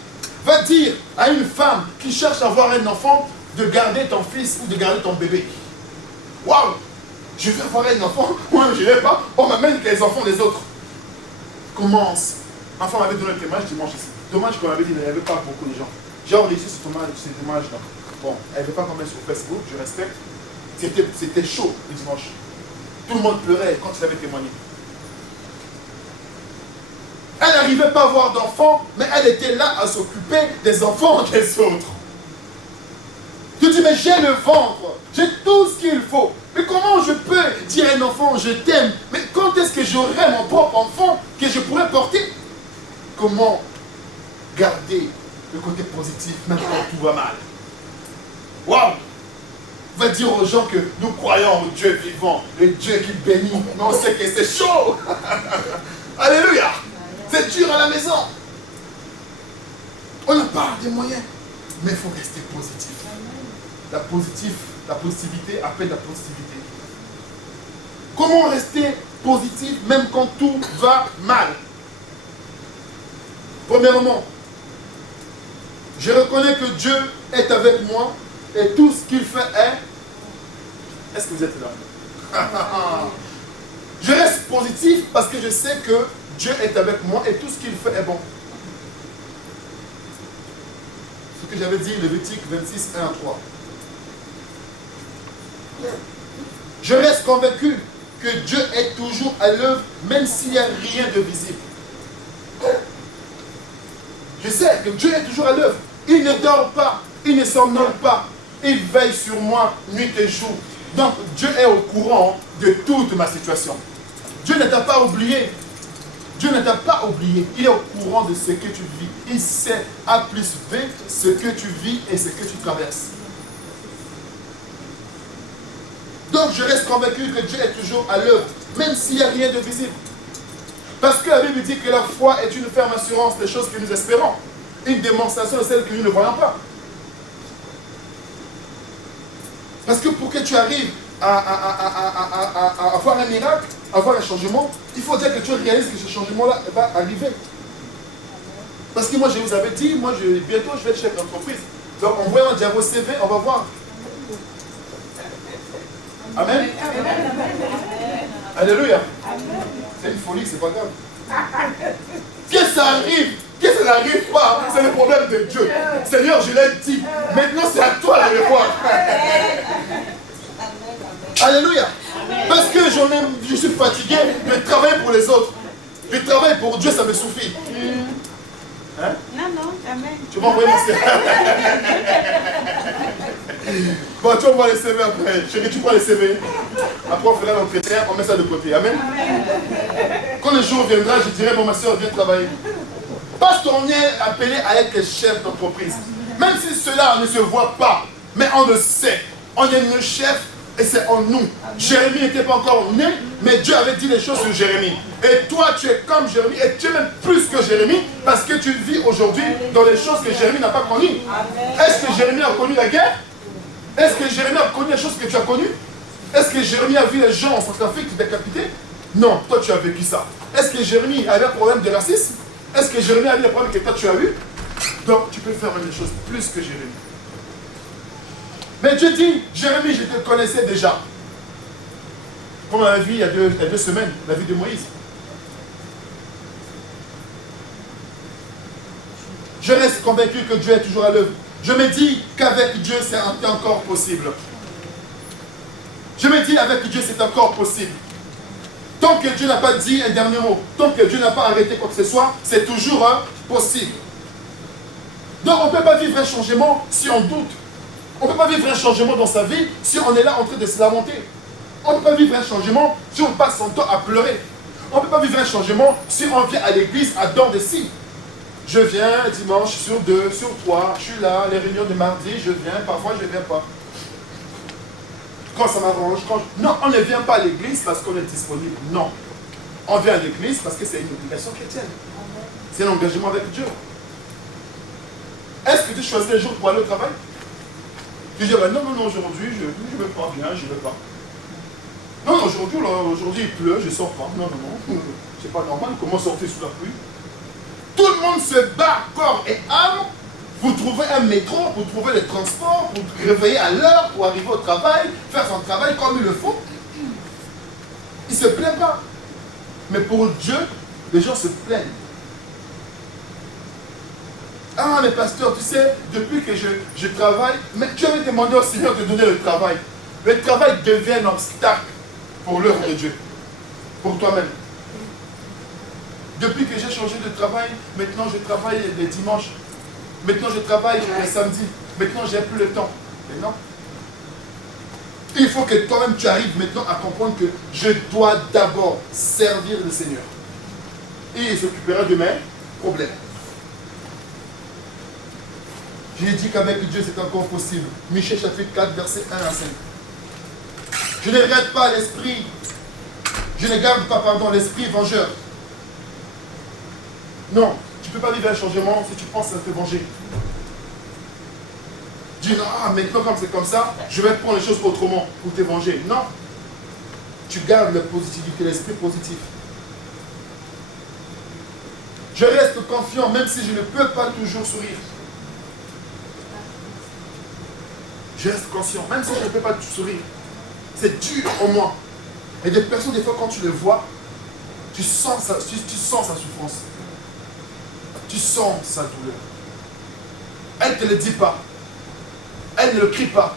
Va dire à une femme qui cherche à avoir un enfant de garder ton fils ou de garder ton bébé. Waouh! Je veux avoir un enfant, moi je ne l'ai pas, on m'amène les enfants des autres. Commence. Ma femme m'avait donné un témoignage dimanche ici. Dommage qu'on avait dit qu'il n'y avait pas beaucoup de gens. J'ai enregistré ce témoignage-là. Bon, elle ne veut pas qu'on mette sur Facebook, je respecte. C'était chaud le dimanche. Tout le monde pleurait quand il avait témoigné. Elle n'arrivait pas à avoir d'enfants, mais elle était là à s'occuper des enfants des autres. Tu dis, mais j'ai le ventre, j'ai tout ce qu'il faut. Mais comment je peux dire à un enfant, je t'aime? Mais quand est-ce que j'aurai mon propre enfant que je pourrais porter? Comment garder le côté positif même quand tout va mal? Waouh! Va dire aux gens que nous croyons au Dieu vivant, le Dieu qui bénit, mais on sait que c'est chaud. Alléluia! C'est dur à la maison. On n'a pas des moyens, mais il faut rester positif. La positivité appelle la positivité. Comment rester positif même quand tout va mal? Premièrement, je reconnais que Dieu est avec moi et tout ce qu'il fait est... Est-ce que vous êtes là? Je reste positif parce que je sais que Dieu est avec moi et tout ce qu'il fait est bon. Ce que j'avais dit, Lévitique 26, 1 à 3. Je reste convaincu que Dieu est toujours à l'œuvre, même s'il n'y a rien de visible. Je sais que Dieu est toujours à l'œuvre. Il ne dort pas, il ne somnole pas. Il veille sur moi nuit et jour. Donc Dieu est au courant de toute ma situation. Dieu ne t'a pas oublié. Dieu ne t'a pas oublié. Il est au courant de ce que tu vis. Il sait A plus B ce que tu vis et ce que tu traverses. Donc je reste convaincu que Dieu est toujours à l'œuvre, même s'il n'y a rien de visible. Parce que la Bible dit que la foi est une ferme assurance des choses que nous espérons. Une démonstration de celles que nous ne voyons pas. Parce que pour que tu arrives à avoir un miracle, à avoir un changement, il faut dire que tu réalises que ce changement-là va arriver. Parce que moi, je vous avais dit, bientôt, je vais être chef d'entreprise. Donc, en voyant vos CV, on va voir. Amen. Alléluia. C'est une folie, c'est pas grave. Que ça arrive, que ça n'arrive pas, c'est le problème de Dieu. Seigneur, je l'ai dit. Maintenant, c'est à toi de le voir. Alléluia. Parce que je suis fatigué de travailler pour les autres. Je travaille pour Dieu, ça me suffit. Hein? Non, amen. Tu vas envoyer mon CV. Bon, tu envoies les CV après. Chérie, tu prends les CV. Après, on fera l'entretien, on met ça de côté. Amen. Quand le jour viendra, je dirai, bon, ma soeur, viens travailler. Parce qu'on est appelé à être chef d'entreprise. Même si cela ne se voit pas, mais on le sait. On est le chef et c'est en nous. Jérémie n'était pas encore né, mais Dieu avait dit les choses sur Jérémie. Et toi, tu es comme Jérémie, et tu es même plus que Jérémie, parce que tu vis aujourd'hui dans les choses que Jérémie n'a pas connues. Est-ce que Jérémie a connu la guerre? Est-ce que Jérémie a connu les choses que tu as connues? Est-ce que Jérémie a vu les gens en Centrafrique décapités? Non, toi tu as vécu ça. Est-ce que Jérémie avait un problème de racisme? Est-ce que Jérémie a eu des problèmes que toi tu as eu? Donc tu peux faire même des choses plus que Jérémie. Mais Dieu dit, Jérémie, je te connaissais déjà. Comme on l'a vu il y a deux semaines, la vie de Moïse. Je reste convaincu que Dieu est toujours à l'œuvre. Je me dis qu'avec Dieu, c'est encore possible. Je me dis avec Dieu, c'est encore possible. Tant que Dieu n'a pas dit un dernier mot, tant que Dieu n'a pas arrêté quoi que ce soit, c'est toujours possible. Donc on ne peut pas vivre un changement si on doute. On ne peut pas vivre un changement dans sa vie si on est là en train de se lamenter. On ne peut pas vivre un changement si on passe son temps à pleurer. On ne peut pas vivre un changement si on vient à l'église à dents de scie. Je viens dimanche sur 2, sur 3, je suis là, les réunions de mardi, je viens, parfois je ne viens pas. Quand ça m'arrange, Non, on ne vient pas à l'église parce qu'on est disponible. Non. On vient à l'église parce que c'est une obligation chrétienne. C'est un engagement avec Dieu. Est-ce que tu choisis les jours pour aller au travail? Tu dis, non, aujourd'hui, je ne veux pas bien, je ne veux pas. Non, aujourd'hui il pleut, je ne sors pas. Non, c'est pas normal. Comment sortir sous la pluie? Tout le monde se bat corps et âme pour trouver un métro, pour trouver les transports, pour réveiller à l'heure, pour arriver au travail, faire son travail comme il le faut. Il ne se plaint pas. Mais pour Dieu, les gens se plaignent. Ah, mais pasteur, tu sais, depuis que je travaille, mais tu avais demandé au Seigneur de donner le travail. Le travail devient un obstacle pour l'œuvre de Dieu, pour toi-même. Depuis que j'ai changé de travail, maintenant je travaille les dimanches. Maintenant je travaille les samedis. Maintenant j'ai plus le temps. Mais non. Il faut que toi-même tu arrives maintenant à comprendre que je dois d'abord servir le Seigneur. Et il s'occupera de mes problèmes. J'ai dit qu'avec Dieu c'est encore possible. Michée chapitre 4, verset 1 à 5. Je ne regarde pas l'esprit. Je ne garde pas, pardon, l'esprit vengeur. Non, tu ne peux pas vivre un changement si tu penses à te venger. Dis non, maintenant comme c'est comme ça, je vais prendre les choses autrement pour te venger. Non. Tu gardes la positivité, l'esprit positif. Je reste confiant même si je ne peux pas toujours sourire. Je reste conscient, même si je ne peux pas sourire. C'est dur au moins. Et des personnes, des fois, quand tu les vois, tu sens sa souffrance. Tu sens sa douleur. Elle ne te le dit pas. Elle ne le crie pas.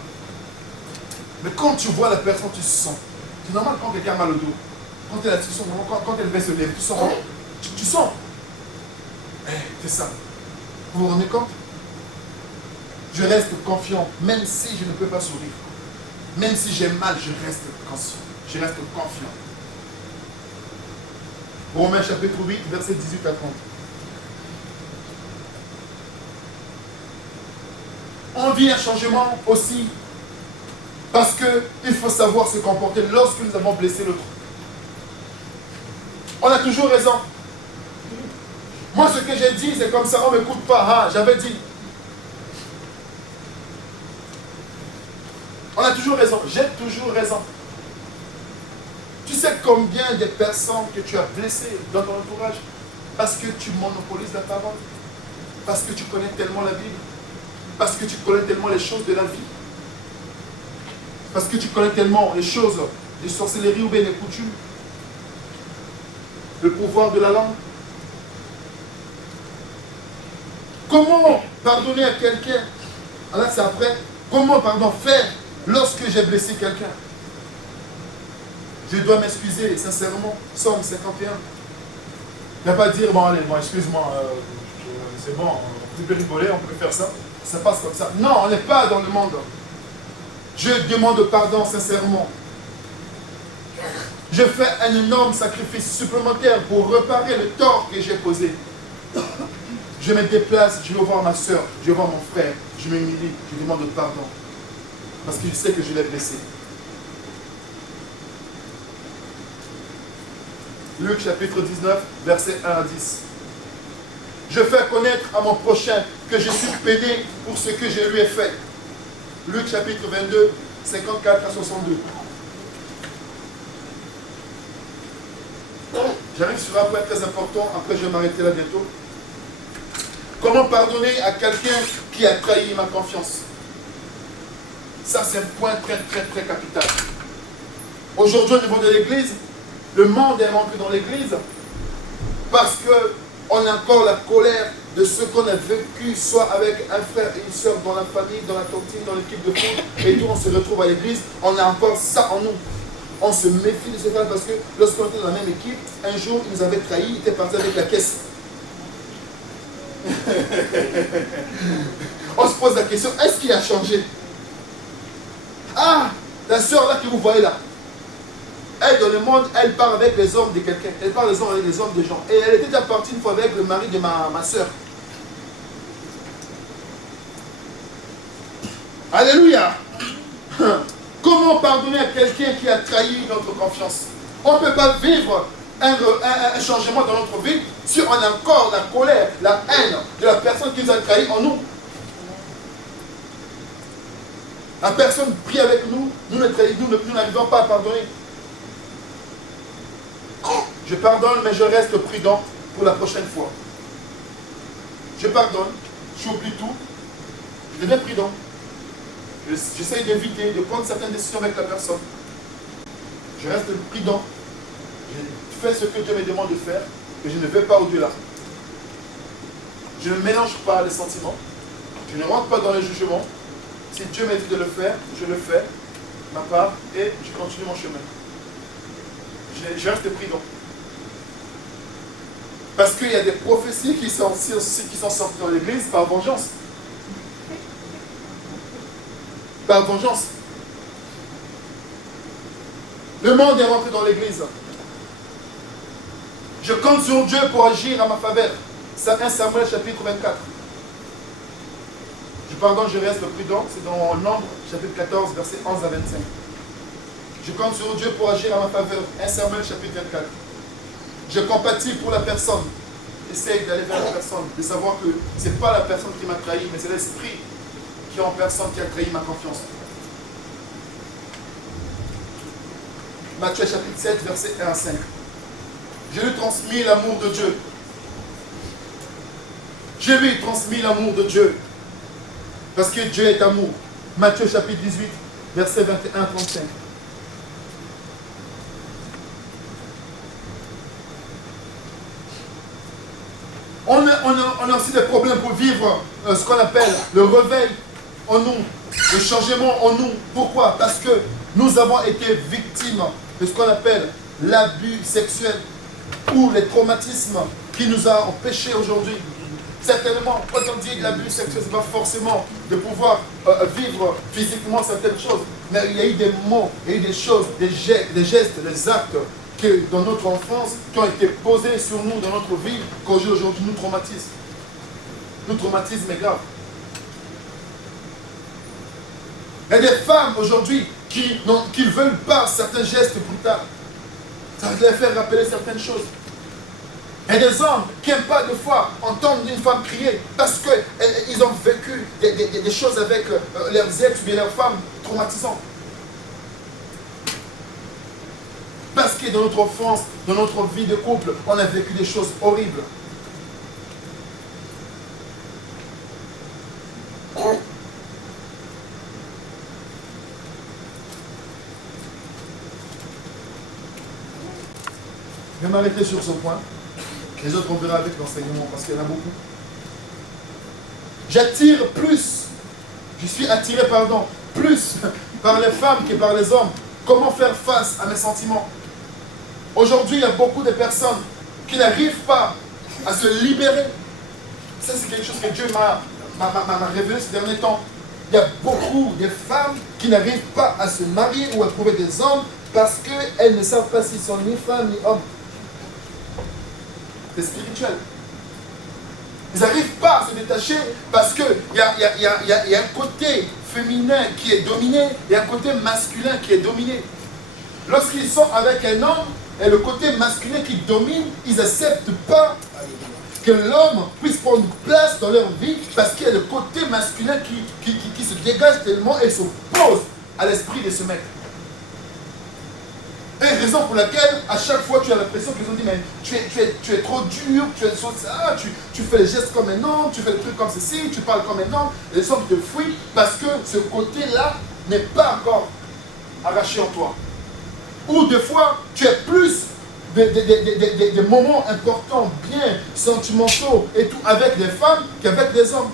Mais quand tu vois la personne, tu sens. C'est normal quand quelqu'un a mal au dos. Quand elle a tu sens, quand elle va se lever, tu sens. Tu sens. C'est ça. Vous vous rendez compte? Je reste confiant, même si je ne peux pas sourire. Même si j'ai mal, je reste conscient. Je reste confiant. Romains chapitre 8, verset 18 à 30. On vit un changement aussi parce qu'il faut savoir se comporter lorsque nous avons blessé l'autre. On a toujours raison. Moi, ce que j'ai dit, c'est comme ça, on ne m'écoute pas. Ah, j'avais dit. On a toujours raison. J'ai toujours raison. Tu sais combien de personnes que tu as blessées dans ton entourage parce que tu monopolises la parole, parce que tu connais tellement la Bible, parce que tu connais tellement les choses de la vie, parce que tu connais tellement les choses des sorcelleries ou bien des coutumes, le pouvoir de la langue. Comment pardonner à quelqu'un? Alors c'est après. Comment, faire lorsque j'ai blessé quelqu'un? Je dois m'excuser sincèrement. Somme 51. Ne pas dire, bon allez, bon excuse-moi, c'est bon, on peut rigoler, on peut faire ça. Ça passe comme ça. Non, on n'est pas dans le monde. Je demande pardon sincèrement. Je fais un énorme sacrifice supplémentaire pour réparer le tort que j'ai causé. Je me déplace, je vais voir ma soeur, je vais voir mon frère, je m'humilie, je demande pardon. Parce que je sais que je l'ai blessé. Luc chapitre 19, versets 1 à 10. Je fais connaître à mon prochain que je suis peiné pour ce que je lui ai fait. Luc chapitre 22, 54 à 62. J'arrive sur un point très important, après je vais m'arrêter là bientôt. Comment pardonner à quelqu'un qui a trahi ma confiance? Ça c'est un point très capital. Aujourd'hui au niveau de l'église, le monde est rentré dans l'église parce qu'on a encore la colère de ce qu'on a vécu, soit avec un frère et une soeur dans la famille, dans la cantine, dans l'équipe de foot, et tout, on se retrouve à l'église, on a encore ça en nous. On se méfie de ce frère parce que lorsqu'on était dans la même équipe, un jour, il nous avait trahi, il était parti avec la caisse. On se pose la question, est-ce qu'il a changé? Ah, la soeur là que vous voyez là, elle dans le monde, elle part avec les hommes de quelqu'un, elle part avec les hommes de gens. Et elle était déjà partie une fois avec le mari de ma soeur. Alléluia. Comment pardonner à quelqu'un qui a trahi notre confiance? On ne peut pas vivre un changement dans notre vie si on a encore la colère, la haine de la personne qui nous a trahi en nous. La personne prie avec nous, nous n'arrivons pas à pardonner. Je pardonne, mais je reste prudent pour la prochaine fois. je pardonne, j'oublie tout, je deviens prudent. J'essaie d'éviter de prendre certaines décisions avec la personne. Je reste prudent. Je fais ce que Dieu me demande de faire et je ne vais pas au-delà. Je ne mélange pas les sentiments. Je ne rentre pas dans le jugement. Si Dieu m'a dit de le faire, je le fais, ma part, et je continue mon chemin. Je reste prudent. Parce qu'il y a des prophéties qui sont sorties dans l'église par vengeance. Par vengeance. Le monde est rentré dans l'église. Je compte sur Dieu pour agir à ma faveur. C'est 1 Samuel chapitre 24. Je pardonne, je reste prudent. C'est dans Nombre chapitre 14, versets 11 à 25. Je compte sur Dieu pour agir à ma faveur. 1 Samuel chapitre 24. Je compatis pour la personne. J'essaye d'aller vers la personne, de savoir que ce n'est pas la personne qui m'a trahi, mais c'est l'esprit qui est en personne qui a trahi ma confiance. Matthieu chapitre 7, versets 1 à 5. Je lui ai transmis l'amour de Dieu. Je lui ai transmis l'amour de Dieu. Parce que Dieu est amour. Matthieu chapitre 18, versets 21 à 35. On a aussi des problèmes pour vivre ce qu'on appelle le réveil en nous, le changement en nous. Pourquoi? Parce que nous avons été victimes de ce qu'on appelle l'abus sexuel ou les traumatismes qui nous ont empêchés aujourd'hui. Certainement, quand on dit l'abus sexuel, ce n'est pas forcément de pouvoir vivre physiquement certaines choses, mais il y a eu des mots, il y a eu des choses, des gestes, des actes que dans notre enfance, qui ont été posés sur nous dans notre vie, qu'aujourd'hui nous traumatisent. Nous traumatisent, mais grave. Il y a des femmes aujourd'hui qui ne veulent pas certains gestes plus tard. Ça va les faire rappeler certaines choses. Il y a des hommes qui n'aiment pas des fois entendre une femme crier parce qu'ils ont vécu des choses avec leurs ex ou bien leurs femmes traumatisantes. Parce que dans notre enfance, dans notre vie de couple, on a vécu des choses horribles. Je vais m'arrêter sur ce point. Les autres, on verra avec l'enseignement parce qu'il y en a beaucoup. J'attire plus, je suis attiré, plus par les femmes que par les hommes. Comment faire face à mes sentiments? Aujourd'hui, il y a beaucoup de personnes qui n'arrivent pas à se libérer. Ça, c'est quelque chose que Dieu m'a révélé ces derniers temps. Il y a beaucoup de femmes qui n'arrivent pas à se marier ou à trouver des hommes parce qu'elles ne savent pas s'ils sont ni femmes ni hommes. C'est spirituel. Ils n'arrivent pas à se détacher parce qu'il y a un côté féminin qui est dominé et un côté masculin qui est dominé. Lorsqu'ils sont avec un homme et le côté masculin qui domine, ils n'acceptent pas que l'homme puisse prendre place dans leur vie parce qu'il y a le côté masculin qui se dégage tellement et s'oppose à l'esprit de ce mec. Et raison pour laquelle, à chaque fois, tu as l'impression qu'ils ont dit, mais tu es trop dur, tu fais les gestes comme un homme, tu fais les trucs comme ceci, tu parles comme un homme. Les hommes te fuient parce que ce côté-là n'est pas encore arraché en toi. Ou des fois, tu as plus des moments importants, bien sentimentaux et tout, avec les femmes qu'avec les hommes.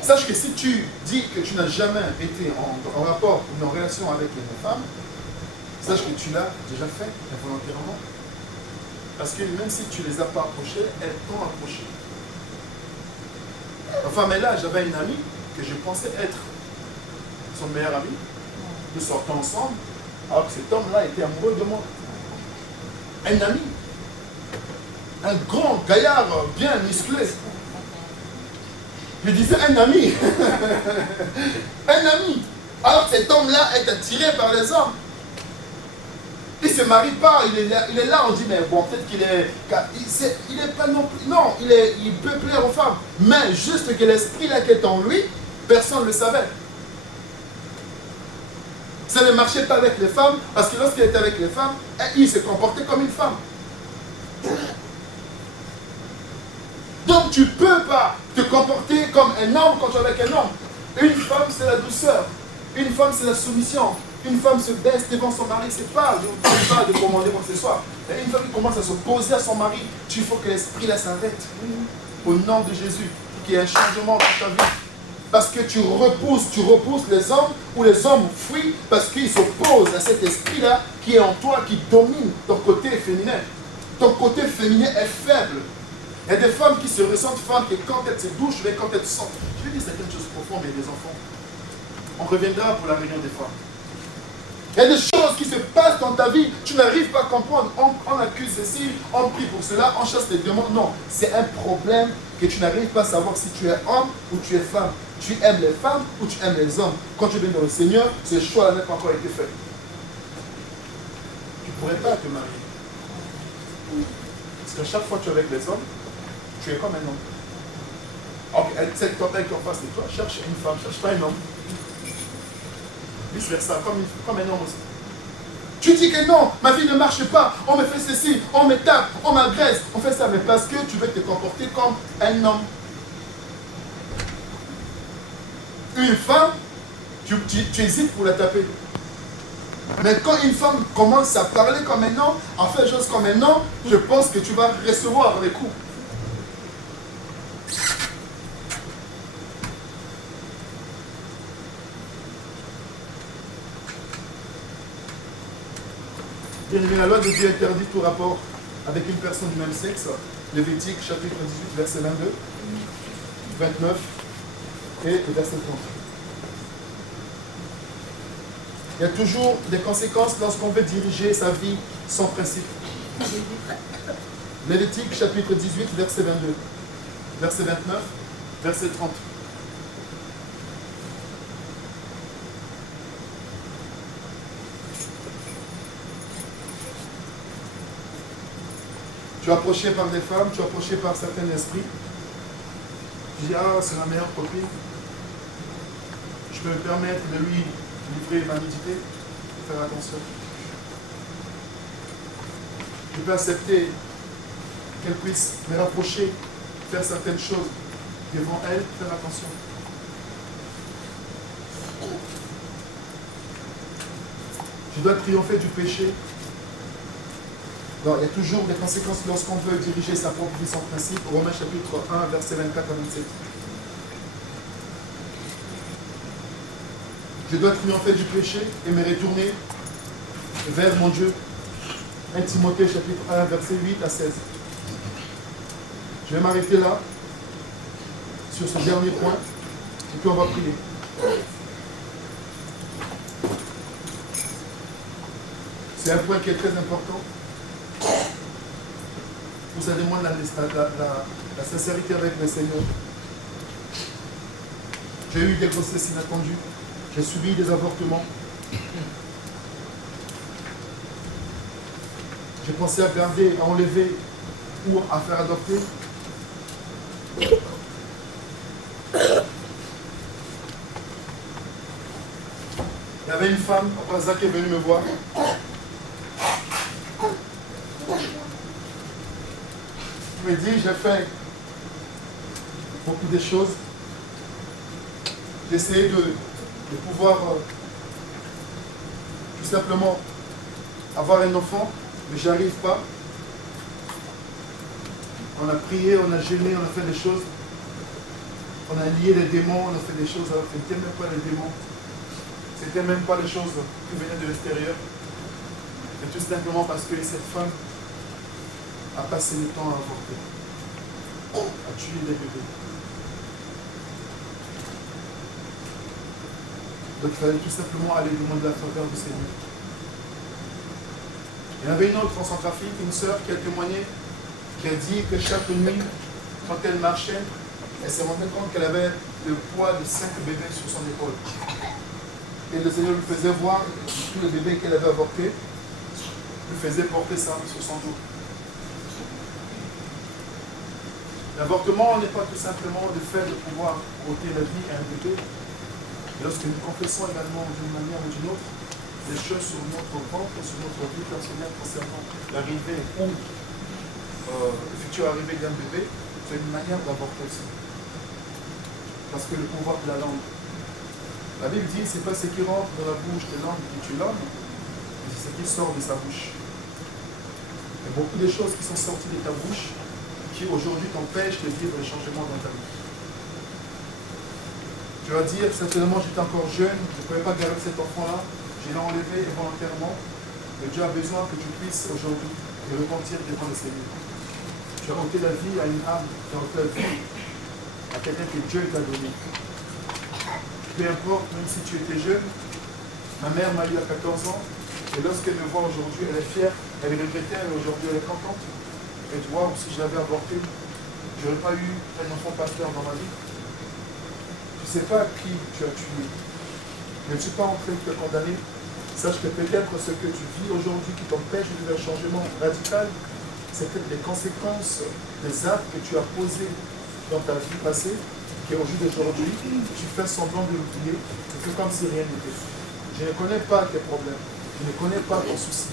Sache que si tu dis que tu n'as jamais été en rapport ou en relation avec les femmes, sache que tu l'as déjà fait involontairement. Parce que même si tu ne les as pas approchées, elles t'ont approché. Enfin, mais là, j'avais une amie que je pensais être son meilleur ami. Nous sortons ensemble, alors que cet homme-là était amoureux de moi. Un ami. Un grand gaillard bien musclé. Je disais un ami. Un ami. Alors cet homme-là est attiré par les hommes. Il ne se marie pas, il est là, on dit, mais bon, peut-être qu'il est... Il n'est pas non plus... Non, il peut plaire aux femmes. Mais juste que l'esprit là qui est en lui, personne ne le savait. Ça ne marchait pas avec les femmes, parce que lorsqu'il était avec les femmes, il se comportait comme une femme. Donc tu ne peux pas te comporter comme un homme quand tu es avec un homme. Une femme, c'est la douceur. Une femme, c'est la soumission. Une femme se baisse devant son mari. C'est pas, je ne parle pas de commander quoi que ce soit. Mais une femme qui commence à s'opposer à son mari, il faut que l'esprit là s'arrête. Au nom de Jésus, qu'il y ait un changement dans ta vie. Parce que tu repousses les hommes, ou les hommes fuient parce qu'ils s'opposent à cet esprit-là qui est en toi, qui domine ton côté féminin. Ton côté féminin est faible. Il y a des femmes qui se ressentent femmes que quand elles se douchent, mais quand elles sentent. Je vais dire certaines choses profondes, mais les enfants. On reviendra pour la réunion des femmes. Il y a des choses qui se passent dans ta vie, tu n'arrives pas à comprendre. On accuse ceci, on prie pour cela, on chasse les démons. Non, c'est un problème que tu n'arrives pas à savoir si tu es homme ou tu es femme. Tu aimes les femmes ou tu aimes les hommes. Quand tu viens dans le Seigneur, ce choix-là n'a pas encore été fait. Tu ne pourrais pas te marier. Parce qu'à chaque fois que tu es avec les hommes, tu es comme un homme. Ok, cette tentaille qui est en face de toi, cherche une femme, cherche pas un homme. Vice versa, comme un homme aussi. Tu dis que non, ma vie ne marche pas, on me fait ceci, on me tape, on m'agresse, on fait ça, mais parce que tu veux te comporter comme un homme. Une femme, tu hésites pour la taper. Mais quand une femme commence à parler comme un homme, à faire des choses comme un homme, je pense que tu vas recevoir les coups. Bien-aimé, la loi de Dieu interdit tout rapport avec une personne du même sexe. Lévitique, chapitre 18, verset 22, 29 et le verset 30. Il y a toujours des conséquences lorsqu'on veut diriger sa vie sans principe. Lévitique, chapitre 18, verset 22, verset 29, verset 30. Tu es approché par des femmes, tu es approché par certains esprits. Tu dis, ah, c'est ma meilleure copine. Je peux me permettre de lui livrer ma nudité. Faire attention. Je peux accepter qu'elle puisse me rapprocher, faire certaines choses devant elle. Faire attention. Je dois triompher du péché. Non, il y a toujours des conséquences lorsqu'on veut diriger sa propre vie sans principe. Romains chapitre 1, verset 24 à 27. Je dois triompher du péché et me retourner vers mon Dieu. 1 Timothée chapitre 1, verset 8 à 16. Je vais m'arrêter là, sur ce dernier point, et puis on va prier. C'est un point qui est très important. Vous avez moins la sincérité avec le Seigneur. J'ai eu des grossesses inattendues. J'ai subi des avortements. J'ai pensé à garder, à enlever ou à faire adopter. Il y avait une femme, après ça, qui est venue me voir. Je me dis, j'ai fait beaucoup de choses. J'ai essayé de pouvoir tout simplement avoir un enfant, mais je n'y arrive pas. On a prié, on a jeûné, on a fait des choses. On a lié les démons, on a fait des choses alors que ce n'était même pas les démons. Ce n'était même pas les choses qui venaient de l'extérieur. Mais tout simplement parce que cette femme a passé le temps à avorter, à tuer des bébés. Donc il fallait tout simplement aller demander la faveur du Seigneur. Il y avait une autre en Centrafrique, une sœur qui a témoigné, qui a dit que chaque nuit, quand elle marchait, elle s'est rendue compte qu'elle avait le poids de 5 bébés sur son épaule. Et le Seigneur lui faisait voir tous les bébés qu'elle avait avortés, lui faisait porter ça sur son dos. L'avortement n'est pas tout simplement le fait de pouvoir ôter la vie à un bébé. Lorsque nous confessons également d'une manière ou d'une autre des choses sur notre ventre, sur notre vie personnelle concernant l'arrivée ou le futur arrivé d'un bébé, c'est une manière d'avorter aussi. Parce que le pouvoir de la langue. La Bible dit, c'est pas ce qui rentre dans la bouche de l'homme qui tue l'homme, mais c'est ce qui sort de sa bouche. Il y a beaucoup de choses qui sont sorties de ta bouche qui aujourd'hui t'empêchent de vivre les changements dans ta vie. Tu vas dire, certainement j'étais encore jeune, je ne pouvais pas garder cet enfant-là, je l'ai enlevé volontairement, mais Dieu a besoin que tu puisses aujourd'hui te repentir devant le Seigneur. Tu as ôté la vie à une âme, tu as ôté la vie à quelqu'un que Dieu t'a donné. Peu importe, même si tu étais jeune, ma mère m'a eu à 14 ans, et lorsqu'elle me voit aujourd'hui, elle est fière, elle est regrettée, mais aujourd'hui elle est contente. Et tu vois, si je l'avais avorté, je n'aurais pas eu un enfant pasteur dans ma vie. Je ne sais pas qui tu as tué. Je ne suis pas en train de te condamner. Sache que peut-être ce que tu vis aujourd'hui qui t'empêche de vivre un changement radical, c'est peut-être des conséquences des actes que tu as posés dans ta vie passée, qui au jour d'aujourd'hui, tu fais semblant de l'oublier, tu fais comme si rien n'était. Je ne connais pas tes problèmes, je ne connais pas ton souci.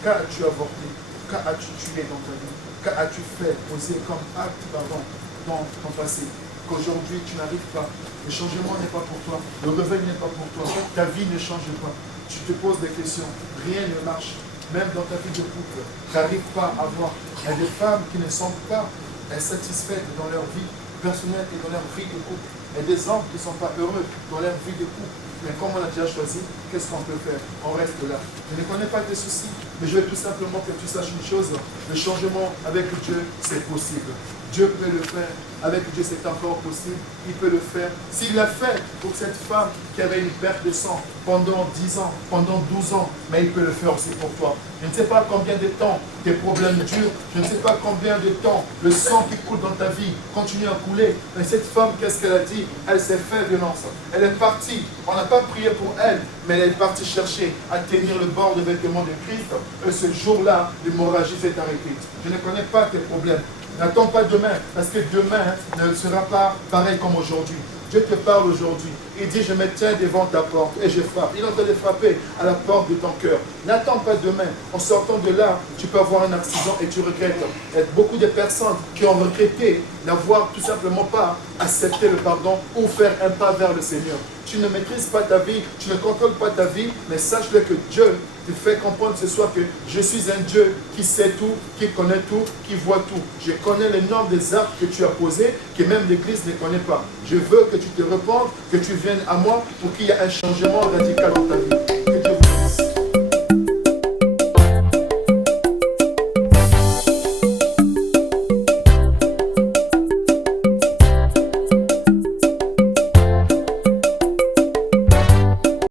Qu'as-tu avorté? Qu'as-tu tué dans ta vie? Qu'as-tu fait, posé comme acte dans ton passé? Qu'aujourd'hui tu n'arrives pas, le changement n'est pas pour toi, le réveil n'est pas pour toi, ta vie ne change pas, tu te poses des questions, rien ne marche, même dans ta vie de couple, tu n'arrives pas à voir. Il y a des femmes qui ne sont pas insatisfaites dans leur vie personnelle et dans leur vie de couple, et des hommes qui ne sont pas heureux dans leur vie de couple. Mais comme on a déjà choisi, qu'est-ce qu'on peut faire? On reste là. Je ne connais pas tes soucis, mais je veux tout simplement que tu saches une chose, le changement avec Dieu, c'est possible. Dieu peut le faire. Avec Dieu, c'est encore possible. Il peut le faire. S'il l'a fait pour cette femme qui avait une perte de sang pendant 10 ans, pendant 12 ans, mais il peut le faire aussi pour toi. Je ne sais pas combien de temps tes problèmes durent. Je ne sais pas combien de temps le sang qui coule dans ta vie continue à couler. Mais cette femme, qu'est-ce qu'elle a dit? Elle s'est fait violence. Elle est partie. On n'a pas prié pour elle, mais elle est partie chercher à tenir le bord des vêtements de Christ. Et ce jour-là, l'hémorragie s'est arrêtée. Je ne connais pas tes problèmes. N'attends pas demain, parce que demain ne sera pas pareil comme aujourd'hui. Dieu te parle aujourd'hui. Il dit, je me tiens devant ta porte et je frappe. Il est en train de frapper à la porte de ton cœur. N'attends pas demain. En sortant de là, tu peux avoir un accident et tu regrettes. Il y a beaucoup de personnes qui ont regretté n'avoir tout simplement pas accepté le pardon ou faire un pas vers le Seigneur. Tu ne maîtrises pas ta vie, tu ne contrôles pas ta vie, mais sache-le que Dieu te fait comprendre ce soir que je suis un Dieu qui sait tout, qui connaît tout, qui voit tout. Je connais les normes des actes que tu as posés, que même l'Église ne connaît pas. Je veux que tu te repentes, que tu viennes à moi pour qu'il y ait un changement radical dans ta vie.